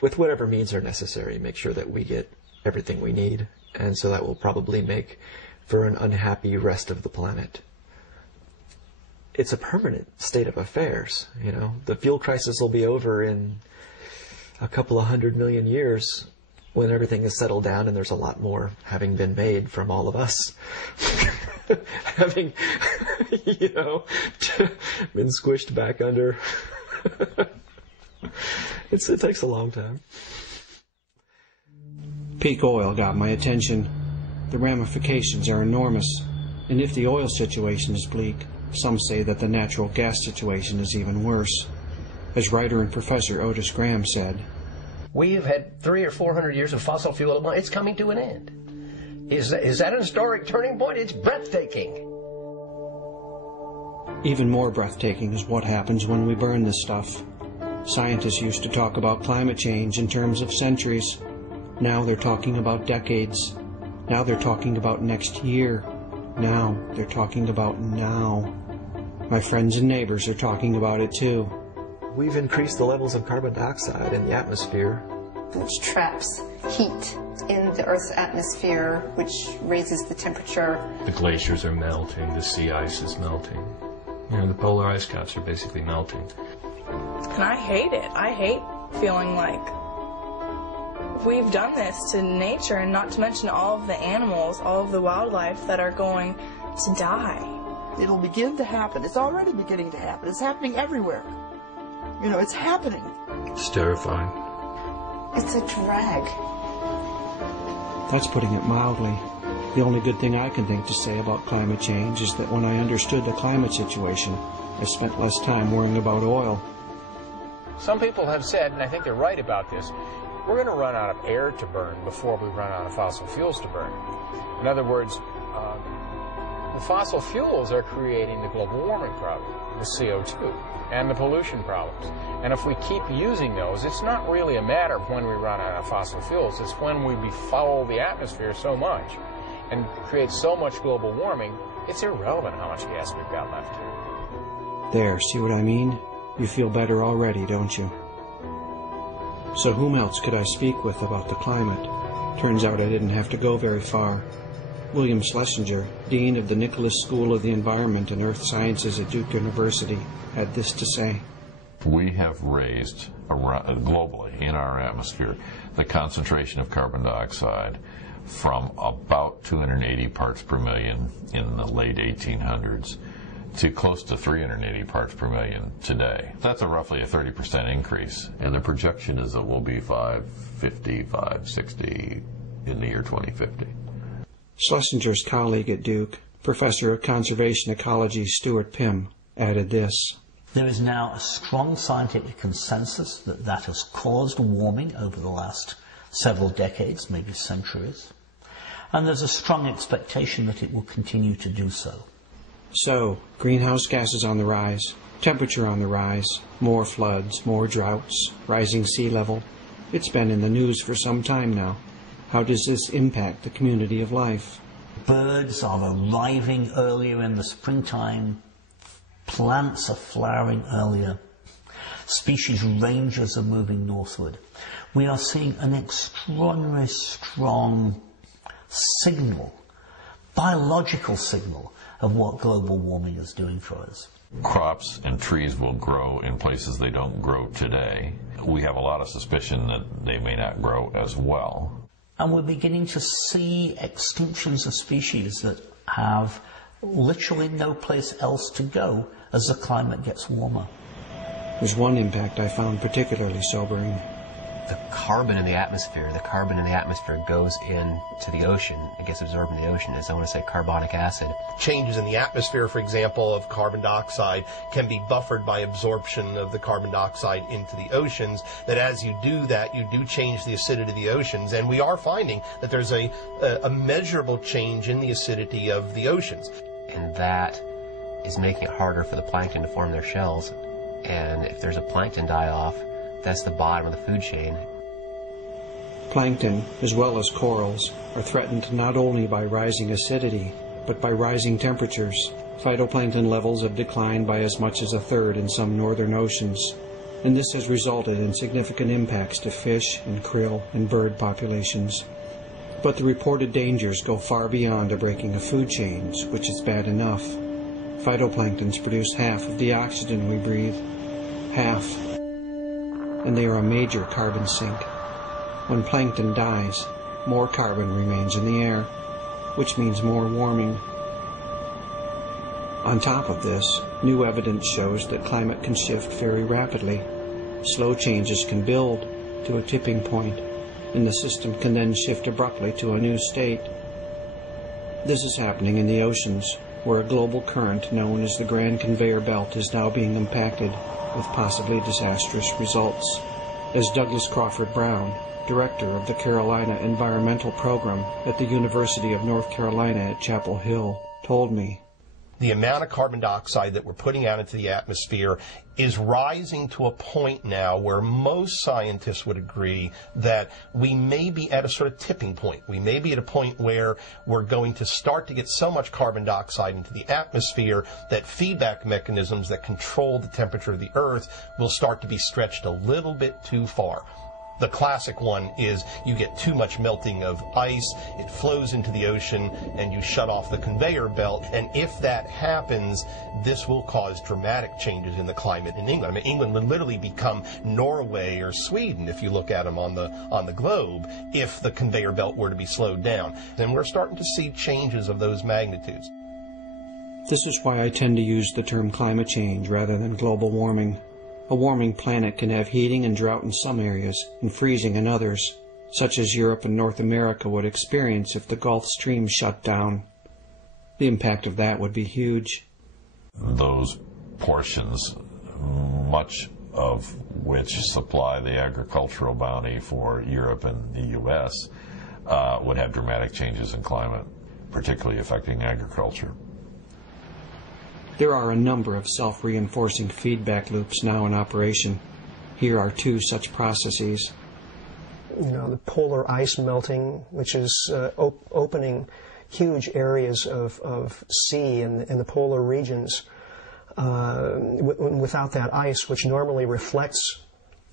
with whatever means are necessary, make sure that we get everything we need. And so that will probably make for an unhappy rest of the planet. It's a permanent state of affairs, you know. The fuel crisis will be over in a couple of 100 million years when everything is settled down and there's a lot more having been made from all of us. Having, you know, been squished back under. It takes a long time. Peak oil got my attention. The ramifications are enormous. And if the oil situation is bleak, some say that the natural gas situation is even worse. As writer and professor Otis Graham said, "We've had 300 or 400 years of fossil fuel. It's coming to an end. Is that an historic turning point? It's breathtaking." Even more breathtaking is what happens when we burn this stuff. Scientists used to talk about climate change in terms of centuries. Now they're talking about decades. Now they're talking about next year. Now they're talking about now. My friends and neighbors are talking about it too. We've increased the levels of carbon dioxide in the atmosphere, which traps heat in the Earth's atmosphere, which raises the temperature. The glaciers are melting, the sea ice is melting. You know, the polar ice caps are basically melting. And I hate it. I hate feeling like we've done this to nature, and not to mention all of the animals, all of the wildlife that are going to die. It'll begin to happen. It's already beginning to happen. It's happening everywhere. You know, it's happening. It's terrifying. It's a drag. That's putting it mildly. The only good thing I can think to say about climate change is that when I understood the climate situation, I spent less time worrying about oil. Some people have said, and I think they're right about this, we're going to run out of air to burn before we run out of fossil fuels to burn. In other words, the fossil fuels are creating the global warming problem, the CO2, and the pollution problems. And if we keep using those, it's not really a matter of when we run out of fossil fuels. It's when we befoul the atmosphere so much and create so much global warming, it's irrelevant how much gas we've got left here. There, see what I mean? You feel better already, don't you? So whom else could I speak with about the climate? Turns out I didn't have to go very far. William Schlesinger, Dean of the Nicholas School of the Environment and Earth Sciences at Duke University, had this to say. We have raised globally in our atmosphere the concentration of carbon dioxide from about 280 parts per million in the late 1800s to close to 380 parts per million today. That's roughly a 30% increase. And the projection is that we'll be 550, 560 in the year 2050. Schlesinger's colleague at Duke, Professor of Conservation Ecology Stuart Pimm, added this. There is now a strong scientific consensus that that has caused warming over the last several decades, maybe centuries. And there's a strong expectation that it will continue to do so. So, greenhouse gases on the rise, temperature on the rise, more floods, more droughts, rising sea level. It's been in the news for some time now. How does this impact the community of life? Birds are arriving earlier in the springtime. Plants are flowering earlier. Species ranges are moving northward. We are seeing an extraordinarily strong signal, biological signal, of what global warming is doing for us. Crops and trees will grow in places they don't grow today. We have a lot of suspicion that they may not grow as well. And we're beginning to see extinctions of species that have literally no place else to go as the climate gets warmer. There's one impact I found particularly sobering. The carbon in the atmosphere goes into the ocean. It gets absorbed in the ocean as, I want to say, carbonic acid. Changes in the atmosphere, for example, of carbon dioxide can be buffered by absorption of the carbon dioxide into the oceans, that as you do that, you do change the acidity of the oceans. And we are finding that there's a measurable change in the acidity of the oceans. And that is making it harder for the plankton to form their shells. And if there's a plankton die-off, that's the bottom of the food chain. Plankton, as well as corals, are threatened not only by rising acidity, but by rising temperatures. Phytoplankton levels have declined by as much as a third in some northern oceans. and this has resulted in significant impacts to fish and krill and bird populations. But the reported dangers go far beyond a breaking of food chains, which is bad enough. Phytoplanktons produce half of the oxygen we breathe. Half. And they are a major carbon sink. When plankton dies, more carbon remains in the air, which means more warming. On top of this, new evidence shows that climate can shift very rapidly. Slow changes can build to a tipping point, and the system can then shift abruptly to a new state. This is happening in the oceans, where a global current known as the Grand Conveyor Belt is now being impacted with possibly disastrous results. As Douglas Crawford Brown, director of the Carolina Environmental Program at the University of North Carolina at Chapel Hill, told me, the amount of carbon dioxide that we're putting out into the atmosphere is rising to a point now where most scientists would agree that we may be at a sort of tipping point. We may be at a point where we're going to start to get so much carbon dioxide into the atmosphere that feedback mechanisms that control the temperature of the Earth will start to be stretched a little bit too far. The classic one is you get too much melting of ice, it flows into the ocean, and you shut off the conveyor belt. And if that happens, this will cause dramatic changes in the climate in England. I mean, England would literally become Norway or Sweden, if you look at them on the globe, if the conveyor belt were to be slowed down. And we're starting to see changes of those magnitudes. This is why I tend to use the term climate change rather than global warming. A warming planet can have heating and drought in some areas and freezing in others, such as Europe and North America would experience if the Gulf Stream shut down. The impact of that would be huge. Those portions, much of which supply the agricultural bounty for Europe and the U.S., would have dramatic changes in climate, particularly affecting agriculture. There are a number of self-reinforcing feedback loops now in operation. Here are two such processes. The polar ice melting, which is opening huge areas of sea in the polar regions. Without that ice, which normally reflects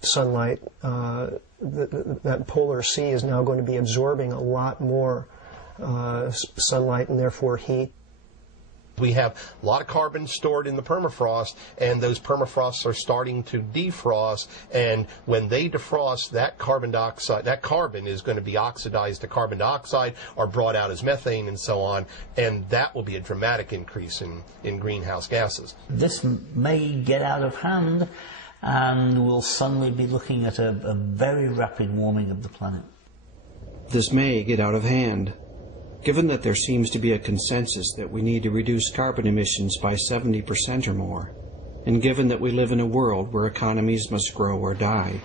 sunlight, that polar sea is now going to be absorbing a lot more sunlight and therefore heat. We have a lot of carbon stored in the permafrost, and those permafrosts are starting to defrost, and when they defrost, that carbon is going to be oxidized to carbon dioxide or brought out as methane and so on, and that will be a dramatic increase in greenhouse gases. This may get out of hand, and we'll suddenly be looking at a very rapid warming of the planet. This may get out of hand. Given that there seems to be a consensus that we need to reduce carbon emissions by 70% or more, and given that we live in a world where economies must grow or die,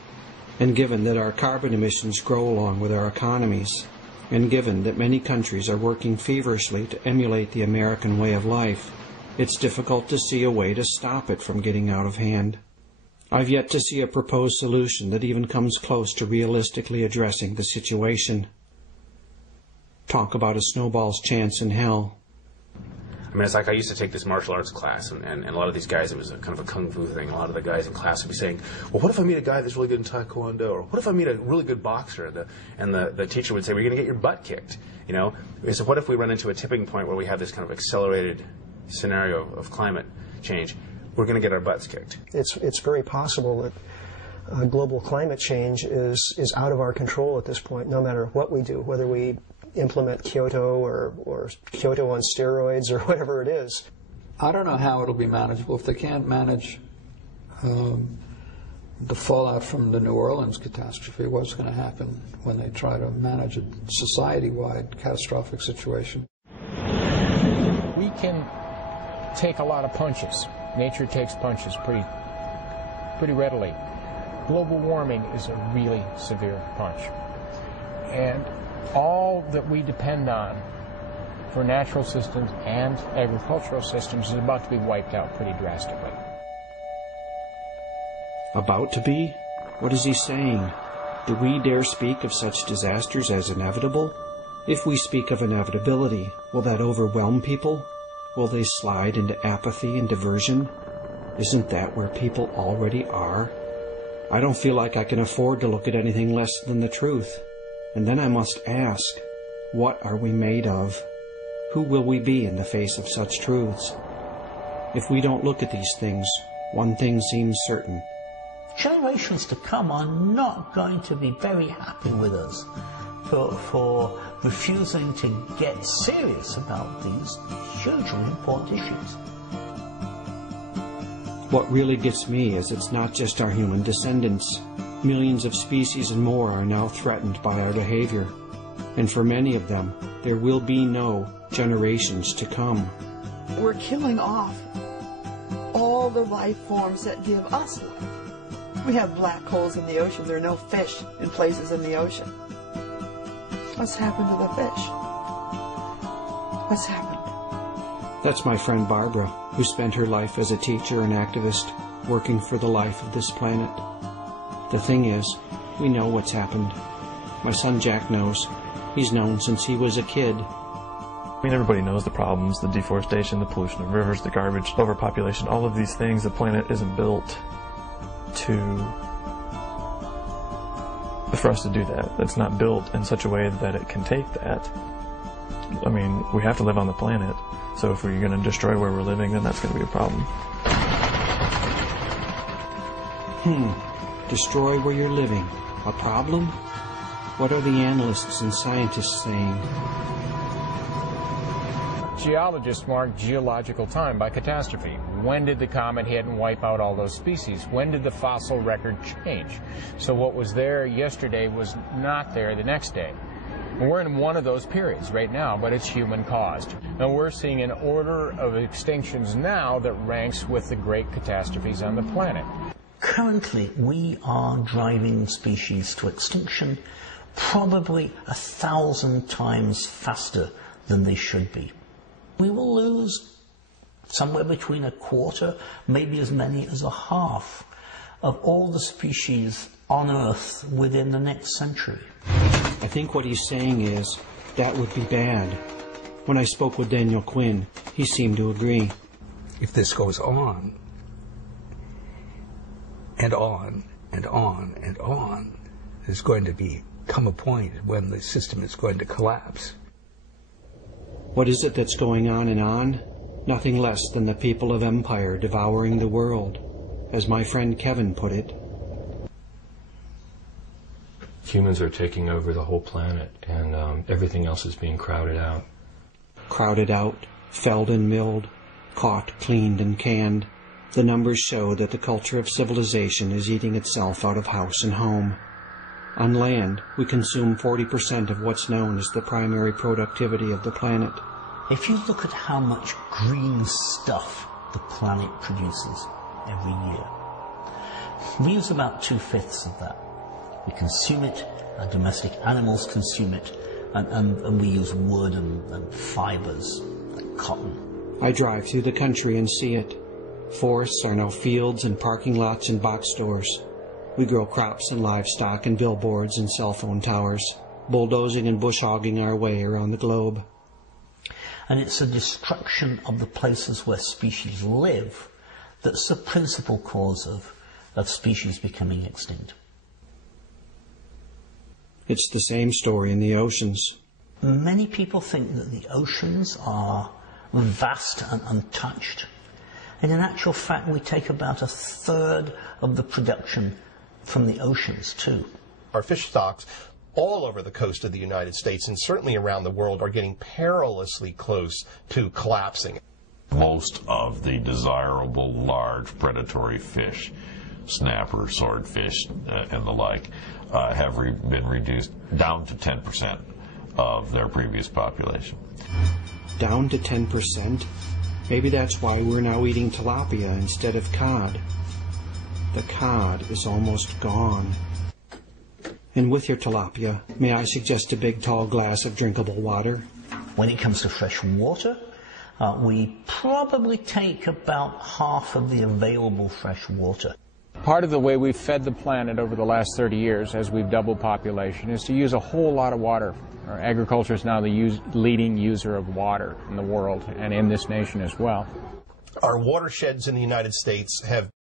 and given that our carbon emissions grow along with our economies, and given that many countries are working feverishly to emulate the American way of life, it's difficult to see a way to stop it from getting out of hand. I've yet to see a proposed solution that even comes close to realistically addressing the situation. Talk about a snowball's chance in hell. I mean, it's like I used to take this martial arts class, and a lot of these guys, it was a kind of a kung fu thing. A lot of the guys in class would be saying, well, what if I meet a guy that's really good in taekwondo? Or what if I meet a really good boxer? And the teacher would say, well, you're going to get your butt kicked. So what if we run into a tipping point where we have this kind of accelerated scenario of climate change? We're going to get our butts kicked. It's very possible that global climate change is out of our control at this point, no matter what we do, whether we implement Kyoto or Kyoto on steroids or whatever it is. I don't know how it'll be manageable. If they can't manage the fallout from the New Orleans catastrophe, what's going to happen when they try to manage a society-wide catastrophic situation? We can take a lot of punches. Nature takes punches pretty readily. Global warming is a really severe punch. And all that we depend on for natural systems and agricultural systems is about to be wiped out pretty drastically. About to be? What is he saying? Do we dare speak of such disasters as inevitable? If we speak of inevitability, will that overwhelm people? Will they slide into apathy and diversion? Isn't that where people already are? I don't feel like I can afford to look at anything less than the truth. And then I must ask, what are we made of? Who will we be in the face of such truths? If we don't look at these things, one thing seems certain. Generations to come are not going to be very happy with us for refusing to get serious about these hugely important issues. What really gets me is it's not just our human descendants. Millions of species and more are now threatened by our behavior. And for many of them, there will be no generations to come. We're killing off all the life forms that give us life. We have black holes in the ocean. There are no fish in places in the ocean. What's happened to the fish? What's happened? That's my friend Barbara, who spent her life as a teacher and activist, working for the life of this planet. The thing is, we know what's happened. My son Jack knows. He's known since he was a kid. I mean, everybody knows the problems, the deforestation, the pollution of rivers, the garbage, overpopulation, all of these things. The planet isn't built for us to do that. It's not built in such a way that it can take that. I mean, we have to live on the planet. So if we're going to destroy where we're living, then that's going to be a problem. Destroy where you're living. A problem? What are the analysts and scientists saying? Geologists mark geological time by catastrophe. When did the comet hit and wipe out all those species? When did the fossil record change? So what was there yesterday was not there the next day. And we're in one of those periods right now, but it's human-caused. And we're seeing an order of extinctions now that ranks with the great catastrophes on the planet. Currently, we are driving species to extinction probably 1,000 times faster than they should be. We will lose somewhere between a quarter, maybe as many as a half of all the species on Earth within the next century. I think what he's saying is, that would be bad. When I spoke with Daniel Quinn, he seemed to agree. If this goes on, and on, and on, and on, there's going to come a point when the system is going to collapse. What is it that's going on and on? Nothing less than the people of empire devouring the world, as my friend Kevin put it. Humans are taking over the whole planet, and everything else is being crowded out. Crowded out, felled and milled, caught, cleaned, and canned. The numbers show that the culture of civilization is eating itself out of house and home. On land, we consume 40% of what's known as the primary productivity of the planet. If you look at how much green stuff the planet produces every year, we use about 2/5 of that. We consume it, our domestic animals consume it, and we use wood and fibers like cotton. I drive through the country and see it. Forests are now fields and parking lots and box stores. We grow crops and livestock and billboards and cell phone towers, bulldozing and bush hogging our way around the globe. And it's the destruction of the places where species live that's the principal cause of species becoming extinct. It's the same story in the oceans. Many people think that the oceans are vast and untouched. And in actual fact, we take about 1/3 of the production from the oceans, too. Our fish stocks all over the coast of the United States and certainly around the world are getting perilously close to collapsing. Most of the desirable large predatory fish, snapper, swordfish, and the like, have been reduced down to 10% of their previous population. Down to 10%? Maybe that's why we're now eating tilapia instead of cod. The cod is almost gone. And with your tilapia, may I suggest a big tall glass of drinkable water? When it comes to fresh water, we probably take about half of the available fresh water. Part of the way we've fed the planet over the last 30 years as we've doubled population is to use a whole lot of water. Our agriculture is now the leading user of water in the world and in this nation as well. Our watersheds in the United States have